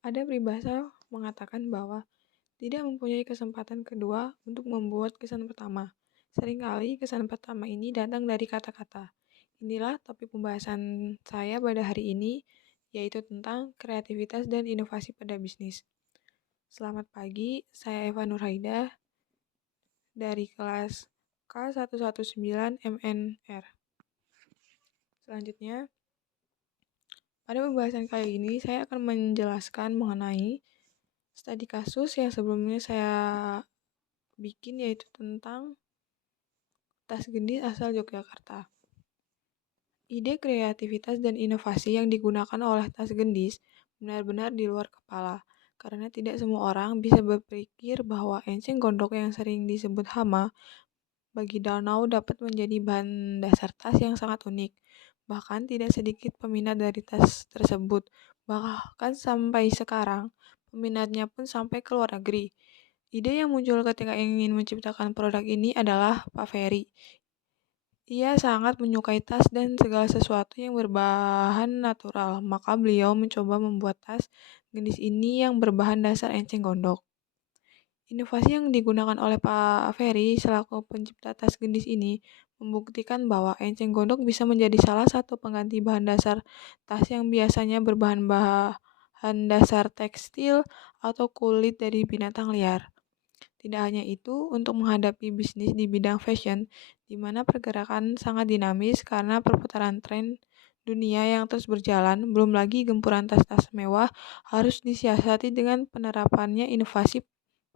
Ada peribahasa mengatakan bahwa tidak mempunyai kesempatan kedua untuk membuat kesan pertama. Seringkali kesan pertama ini datang dari kata-kata. Inilah topik pembahasan saya pada hari ini, yaitu tentang kreativitas dan inovasi pada bisnis. Selamat pagi, saya Eva Nurhaidah dari kelas K119 MNR. Selanjutnya, pada pembahasan kali ini saya akan menjelaskan mengenai studi kasus yang sebelumnya saya bikin, yaitu tentang tas gendis asal Yogyakarta. Ide kreativitas dan inovasi yang digunakan oleh tas gendis benar-benar di luar kepala, karena tidak semua orang bisa berpikir bahwa enceng gondok yang sering disebut hama bagi danau dapat menjadi bahan dasar tas yang sangat unik. Bahkan tidak sedikit peminat dari tas tersebut. Bahkan sampai sekarang, peminatnya pun sampai ke luar negeri. Ide yang muncul ketika ingin menciptakan produk ini adalah Pak Ferry. Ia sangat menyukai tas dan segala sesuatu yang berbahan natural, maka beliau mencoba membuat tas gendis ini yang berbahan dasar enceng gondok. Inovasi yang digunakan oleh Pak Ferry selaku pencipta tas gendis ini membuktikan bahwa enceng gondok bisa menjadi salah satu pengganti bahan dasar tas yang biasanya bahan dasar tekstil atau kulit dari binatang liar. Tidak hanya itu, untuk menghadapi bisnis di bidang fashion, di mana pergerakan sangat dinamis karena perputaran tren dunia yang terus berjalan, belum lagi gempuran tas-tas mewah harus disiasati dengan penerapannya inovasi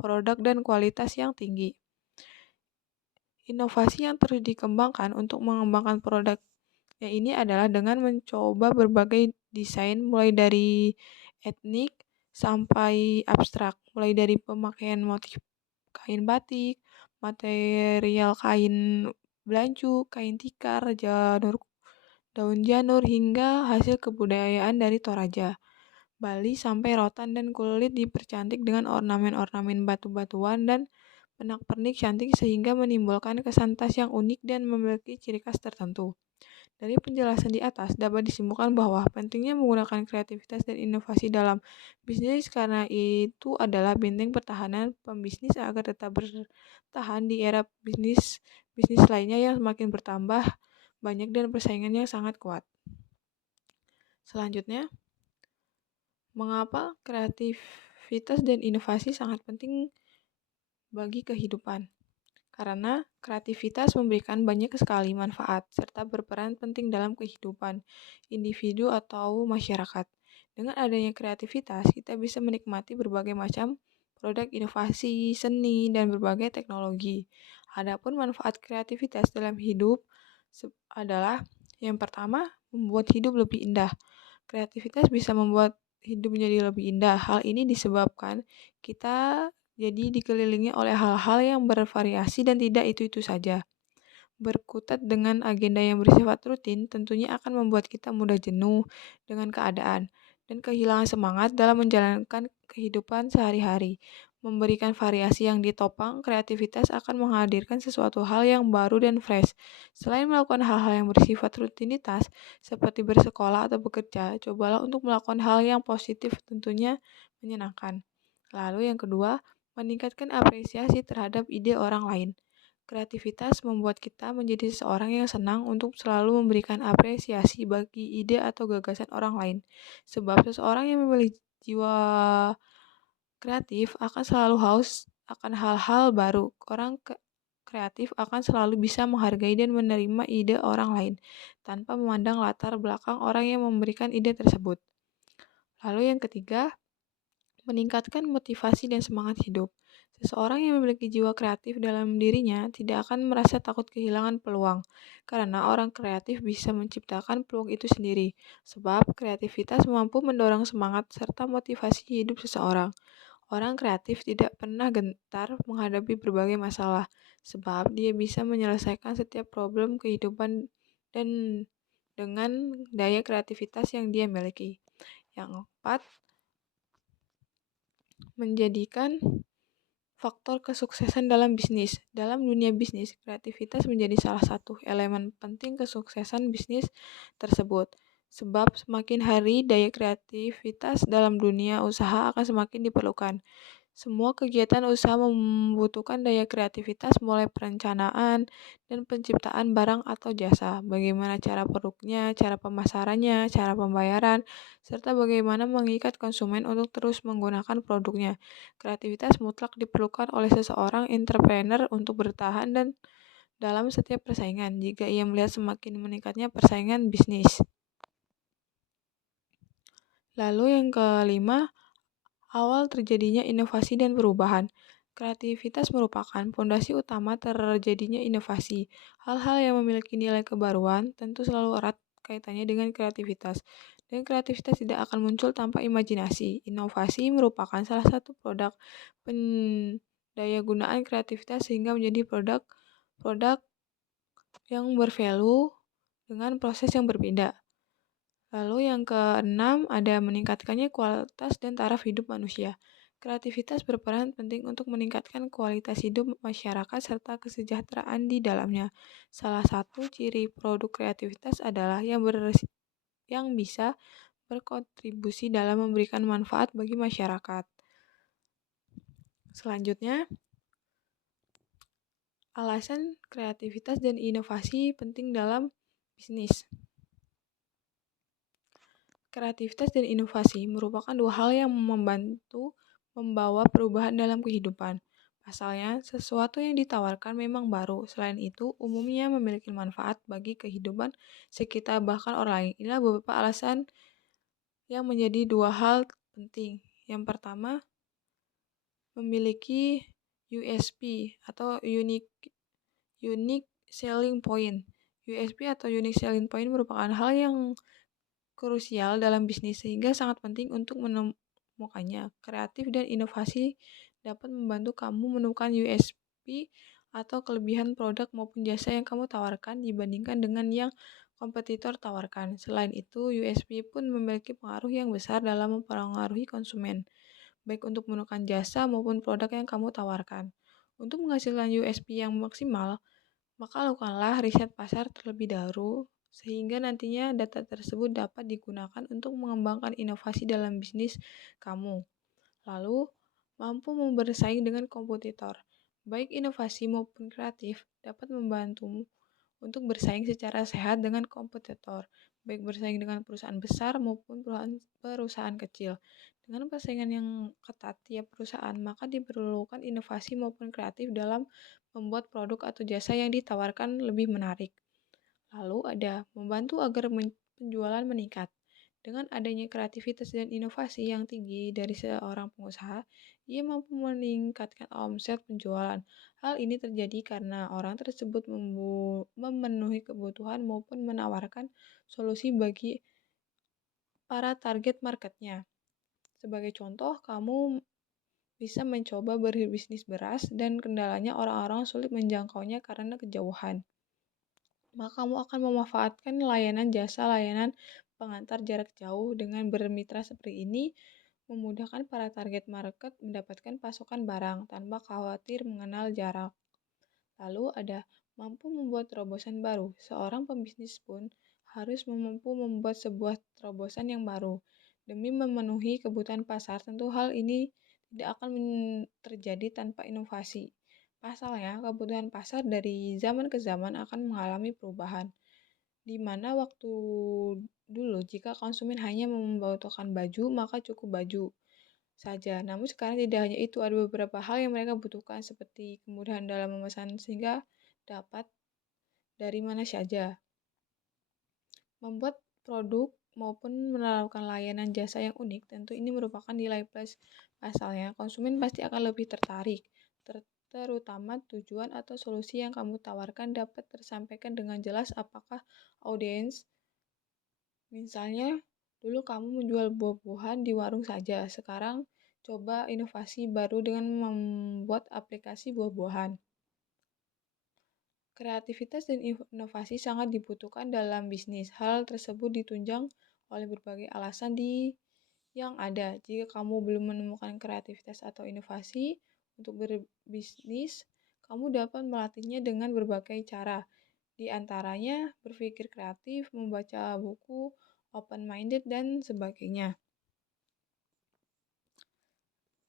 produk dan kualitas yang tinggi. Inovasi yang terus dikembangkan untuk mengembangkan produknya ini adalah dengan mencoba berbagai desain mulai dari etnik sampai abstrak, mulai dari pemakaian motif kain batik, material kain belanju, kain tikar, daun janur, hingga hasil kebudayaan dari Toraja, Bali sampai rotan dan kulit dipercantik dengan ornamen-ornamen batu-batuan dan pernak-pernik cantik sehingga menimbulkan kesan tas yang unik dan memiliki ciri khas tertentu. Dari penjelasan di atas dapat disimpulkan bahwa pentingnya menggunakan kreativitas dan inovasi dalam bisnis karena itu adalah benteng pertahanan pembisnis agar tetap bertahan di era bisnis lainnya yang semakin bertambah banyak dan persaingannya sangat kuat. Selanjutnya, mengapa kreativitas dan inovasi sangat penting bagi kehidupan? Karena kreativitas memberikan banyak sekali manfaat serta berperan penting dalam kehidupan individu atau masyarakat. Dengan adanya kreativitas, kita bisa menikmati berbagai macam produk inovasi, seni, dan berbagai teknologi. Adapun manfaat kreativitas dalam hidup adalah yang pertama, membuat hidup lebih indah. Kreativitas bisa membuat hidup menjadi lebih indah. Hal ini disebabkan kita jadi dikelilingi oleh hal-hal yang bervariasi dan tidak itu-itu saja. Berkutat dengan agenda yang bersifat rutin tentunya akan membuat kita mudah jenuh dengan keadaan dan kehilangan semangat dalam menjalankan kehidupan sehari-hari. Memberikan variasi yang ditopang, kreativitas akan menghadirkan sesuatu hal yang baru dan fresh. Selain melakukan hal-hal yang bersifat rutinitas, seperti bersekolah atau bekerja, cobalah untuk melakukan hal yang positif, tentunya menyenangkan. Lalu yang kedua, meningkatkan apresiasi terhadap ide orang lain. Kreativitas membuat kita menjadi seseorang yang senang untuk selalu memberikan apresiasi bagi ide atau gagasan orang lain. Sebab seseorang yang memiliki jiwa kreatif akan selalu haus akan hal-hal baru. Orang kreatif akan selalu bisa menghargai dan menerima ide orang lain tanpa memandang latar belakang orang yang memberikan ide tersebut. Lalu yang ketiga, meningkatkan motivasi dan semangat hidup. Seseorang yang memiliki jiwa kreatif dalam dirinya tidak akan merasa takut kehilangan peluang, karena orang kreatif bisa menciptakan peluang itu sendiri, sebab kreativitas mampu mendorong semangat serta motivasi hidup seseorang. Orang kreatif tidak pernah gentar menghadapi berbagai masalah, sebab dia bisa menyelesaikan setiap problem kehidupan dan dengan daya kreativitas yang dia miliki. Yang keempat, menjadikan faktor kesuksesan dalam bisnis. Dalam dunia bisnis, kreativitas menjadi salah satu elemen penting kesuksesan bisnis tersebut. Sebab semakin hari daya kreativitas dalam dunia usaha akan semakin diperlukan. Semua kegiatan usaha membutuhkan daya kreativitas mulai perencanaan dan penciptaan barang atau jasa, bagaimana cara produknya, cara pemasarannya, cara pembayaran, serta bagaimana mengikat konsumen untuk terus menggunakan produknya. Kreativitas mutlak diperlukan oleh seseorang entrepreneur untuk bertahan dan dalam setiap persaingan jika ia melihat semakin meningkatnya persaingan bisnis. Lalu yang kelima, awal terjadinya inovasi dan perubahan. Kreativitas merupakan fondasi utama terjadinya inovasi. Hal-hal yang memiliki nilai kebaruan tentu selalu erat kaitannya dengan kreativitas. Dan kreativitas tidak akan muncul tanpa imajinasi. Inovasi merupakan salah satu produk pendayagunaan kreativitas sehingga menjadi produk yang bervalue dengan proses yang berbeda. Lalu yang keenam ada meningkatkannya kualitas dan taraf hidup manusia. Kreativitas berperan penting untuk meningkatkan kualitas hidup masyarakat serta kesejahteraan di dalamnya. Salah satu ciri produk kreativitas adalah yang bisa berkontribusi dalam memberikan manfaat bagi masyarakat. Selanjutnya, alasan kreativitas dan inovasi penting dalam bisnis. Kreativitas dan inovasi merupakan dua hal yang membantu membawa perubahan dalam kehidupan. Pasalnya, sesuatu yang ditawarkan memang baru. Selain itu, umumnya memiliki manfaat bagi kehidupan sekitar bahkan orang lain. Inilah beberapa alasan yang menjadi dua hal penting. Yang pertama, memiliki USP atau unique selling point. USP atau unique selling point merupakan hal yang krusial dalam bisnis sehingga sangat penting untuk menemukannya. Kreatif dan inovasi dapat membantu kamu menemukan USP atau kelebihan produk maupun jasa yang kamu tawarkan dibandingkan dengan yang kompetitor tawarkan. Selain itu, USP pun memiliki pengaruh yang besar dalam mempengaruhi konsumen, baik untuk menemukan jasa maupun produk yang kamu tawarkan. Untuk menghasilkan USP yang maksimal, maka lakukanlah riset pasar terlebih dahulu sehingga nantinya data tersebut dapat digunakan untuk mengembangkan inovasi dalam bisnis kamu. Lalu, mampu bersaing dengan kompetitor. Baik inovasi maupun kreatif dapat membantumu untuk bersaing secara sehat dengan kompetitor, baik bersaing dengan perusahaan besar maupun perusahaan kecil. Dengan persaingan yang ketat tiap perusahaan, maka diperlukan inovasi maupun kreatif dalam membuat produk atau jasa yang ditawarkan lebih menarik. Lalu ada membantu agar penjualan meningkat. Dengan adanya kreativitas dan inovasi yang tinggi dari seorang pengusaha, ia mampu meningkatkan omset penjualan. Hal ini terjadi karena orang tersebut memenuhi kebutuhan maupun menawarkan solusi bagi para target marketnya. Sebagai contoh, kamu bisa mencoba berbisnis beras dan kendalanya orang-orang sulit menjangkaunya karena kejauhan. Maka kamu akan memanfaatkan layanan pengantar jarak jauh. Dengan bermitra seperti ini, memudahkan para target market mendapatkan pasokan barang tanpa khawatir mengenal jarak. Lalu ada mampu membuat terobosan baru. Seorang pembisnis pun harus mampu membuat sebuah terobosan yang baru. Demi memenuhi kebutuhan pasar, tentu hal ini tidak akan terjadi tanpa inovasi. Pasalnya, kebutuhan pasar dari zaman ke zaman akan mengalami perubahan, di mana waktu dulu jika konsumen hanya membutuhkan baju, maka cukup baju saja. Namun sekarang tidak hanya itu, ada beberapa hal yang mereka butuhkan seperti kemudahan dalam memesan sehingga dapat dari mana saja. Membuat produk maupun menawarkan layanan jasa yang unik, tentu ini merupakan nilai plus. Pasalnya, konsumen pasti akan lebih tertarik, terutama tujuan atau solusi yang kamu tawarkan dapat tersampaikan dengan jelas apakah audiens. Misalnya, dulu kamu menjual buah-buahan di warung saja, sekarang coba inovasi baru dengan membuat aplikasi buah-buahan. Kreativitas dan inovasi sangat dibutuhkan dalam bisnis. Hal tersebut ditunjang oleh berbagai alasan yang ada. Jika kamu belum menemukan kreativitas atau inovasi untuk berbisnis, kamu dapat melatihnya dengan berbagai cara. Di antaranya berpikir kreatif, membaca buku, open-minded, dan sebagainya.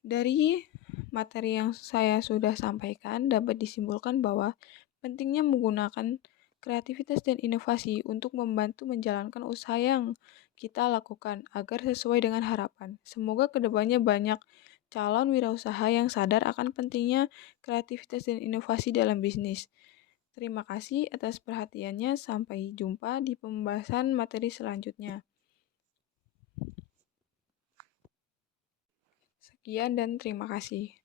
Dari materi yang saya sudah sampaikan dapat disimpulkan bahwa pentingnya menggunakan kreativitas dan inovasi untuk membantu menjalankan usaha yang kita lakukan agar sesuai dengan harapan. Semoga kedepannya banyak calon wirausaha yang sadar akan pentingnya kreativitas dan inovasi dalam bisnis. Terima kasih atas perhatiannya. Sampai jumpa di pembahasan materi selanjutnya. Sekian dan terima kasih.